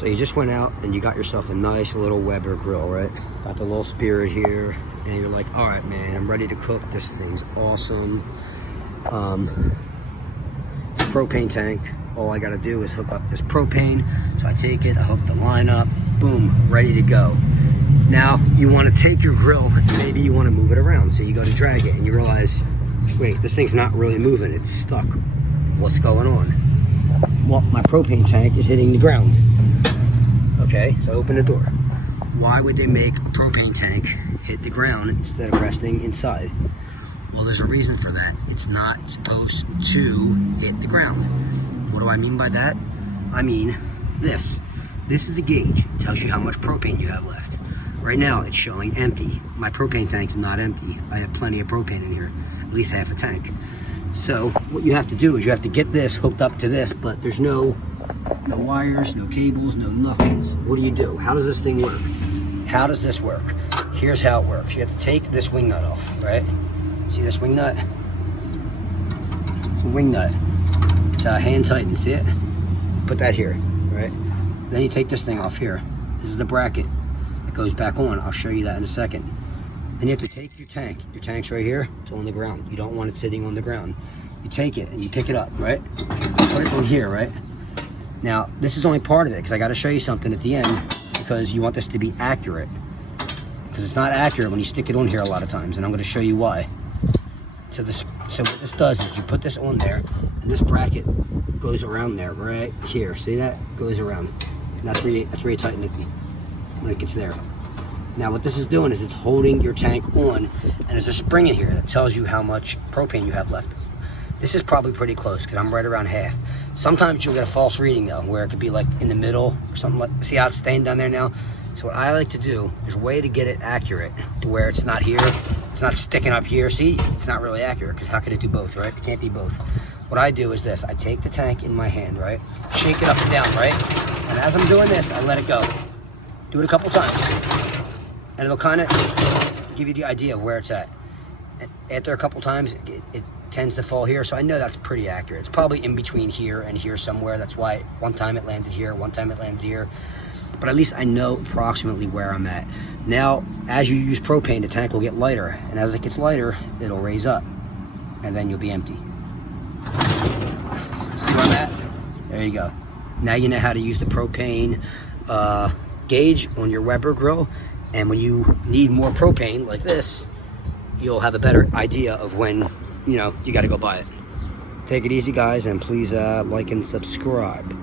So you just went out and you got yourself a nice little Weber grill, right? Got the little Spirit here, and you're like, all right, man, I'm ready to cook. This thing's awesome. The propane tank, all I gotta do is hook up this propane. So I take it, I hook the line up, boom, ready to go. Now you want to take your grill, maybe you want to move it around, so you go to drag it and you realize, wait, this thing's not really moving, it's stuck. What's going on? Well, my propane tank is hitting the ground. Okay, so open the door. Why would they make a propane tank hit the ground instead of resting inside? Well, there's a reason for that. It's not supposed to hit the ground. What do I mean by that? I mean this. This is a gauge. It tells you how much propane you have left. Right now, it's showing empty. My propane tank's not empty. I have plenty of propane in here, at least half a tank. So what you have to do is you have to get this hooked up to this, but there's no wires, no cables, no nothing. What do? How does this thing work? How does this work? Here's how it works. You have to take this wing nut off, right? See this wing nut? It's a wing nut. It's hand tightened, see it? Put that here, right? Then you take this thing off here. This is the bracket. It goes back on. I'll show you that in a second. Then you have to take your tank. Your tank's right here. It's on the ground. You don't want it sitting on the ground. You take it and you pick it up, right? Put it on here, right? Now, this is only part of it because I got to show you something at the end because you want this to be accurate. Because it's not accurate when you stick it on here a lot of times, and I'm going to show you why. So what this does is you put this on there, and this bracket goes around there, right here. See that? Goes around. And that's where you tighten it when it gets there. Now what this is doing is it's holding your tank on, and there's a spring in here that tells you how much propane you have left. This is probably pretty close because I'm right around half. Sometimes you'll get a false reading though, where it could be like in the middle or something like, see how it's staying down there now? So what I like to do, there's a way to get it accurate to where it's not here, it's not sticking up here. See, it's not really accurate because how can it do both, right? It can't be both. What I do is this, I take the tank in my hand, right? Shake it up and down, right? And as I'm doing this, I let it go. Do it a couple times. And it'll kind of give you the idea of where it's at. And after a couple times, it tends to fall here, so I know that's pretty accurate. It's probably in between here and here somewhere. That's why one time it landed here, one time it landed here. But at least I know approximately where I'm at. Now, as you use propane, the tank will get lighter. And as it gets lighter, it'll raise up. And then you'll be empty. See where I'm at? There you go. Now you know how to use the propane gauge on your Weber grill. And when you need more propane like this, you'll have a better idea of when, you got to go buy it. Take it easy, guys, and please like and subscribe.